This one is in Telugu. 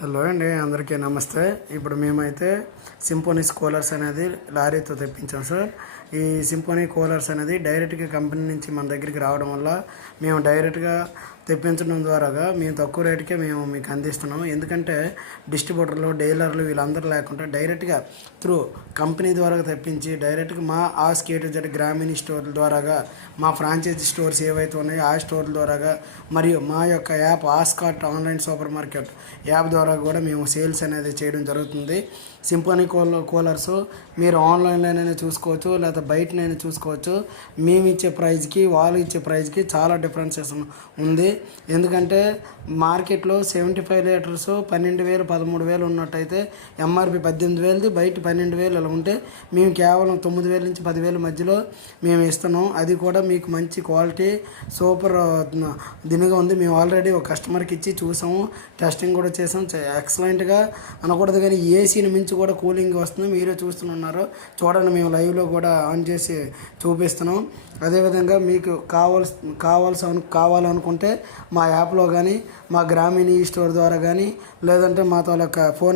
హలో అండి, అందరికీ నమస్తే. ఇప్పుడు మేమైతే సింఫోనీ కూలర్స్ అనేది లారీతో తెప్పించాం సార్. ఈ సింఫోనీ కూలర్స్ అనేది డైరెక్ట్గా కంపెనీ నుంచి మన దగ్గరికి రావడం వల్ల మేము డైరెక్ట్గా తెప్పించడం ద్వారాగా మేము తక్కువ రేటుకే మేము మీకు అందిస్తున్నాము. ఎందుకంటే డిస్ట్రిబ్యూటర్లు, డీలర్లు వీళ్ళందరూ లేకుండా డైరెక్ట్గా త్రూ కంపెనీ ద్వారా తెప్పించి డైరెక్ట్గా మా A to Z గ్రామీణ స్టోర్ల ద్వారాగా మా ఫ్రాంచైజీ స్టోర్స్ ఏవైతే ఉన్నాయో ఆ స్టోర్ల ద్వారాగా మరియు మా యొక్క యాప్ ఆస్కార్ట్ ఆన్లైన్ సూపర్ మార్కెట్ యాప్ ద్వారా కూడా మేము సేల్స్ అనేది చేయడం జరుగుతుంది. సింఫోనీ కూలర్స్ మీరు ఆన్లైన్లోనైనా చూసుకోవచ్చు, లేదా బయటనైనా చూసుకోవచ్చు. మేము ఇచ్చే ప్రైస్కి వాళ్ళు ఇచ్చే ప్రైస్కి చాలా డిఫరెన్సెస్ ఉంది. ఎందుకంటే మార్కెట్లో 75 లీటర్స్ 12,000 13,000 ఉన్నట్టయితే ఎంఆర్పి 18,000, బయట 12,000 అలా ఉంటే మేము కేవలం 9,000 నుంచి 10,000 మధ్యలో మేము ఇస్తున్నాం. అది కూడా మీకు మంచి క్వాలిటీ సూపర్ దినిగా ఉంది. మేము ఆల్రెడీ ఒక కస్టమర్కి ఇచ్చి చూసాము, టెస్టింగ్ కూడా చేసాం. ఎక్సలెంట్గా అనకూడదు కానీ ఏసీని మించి కూడా కూలింగ్ వస్తుంది. మీరే చూస్తున్నారు చూడండి, మేము లైవ్లో కూడా ఆన్ చేసి చూపిస్తున్నాం. అదేవిధంగా మీకు కావాలనుకుంటే మా యాప్లో కానీ మా గ్రామీణ స్టోర్ ద్వారా కానీ లేదంటే మా తాలూకా ఫోన్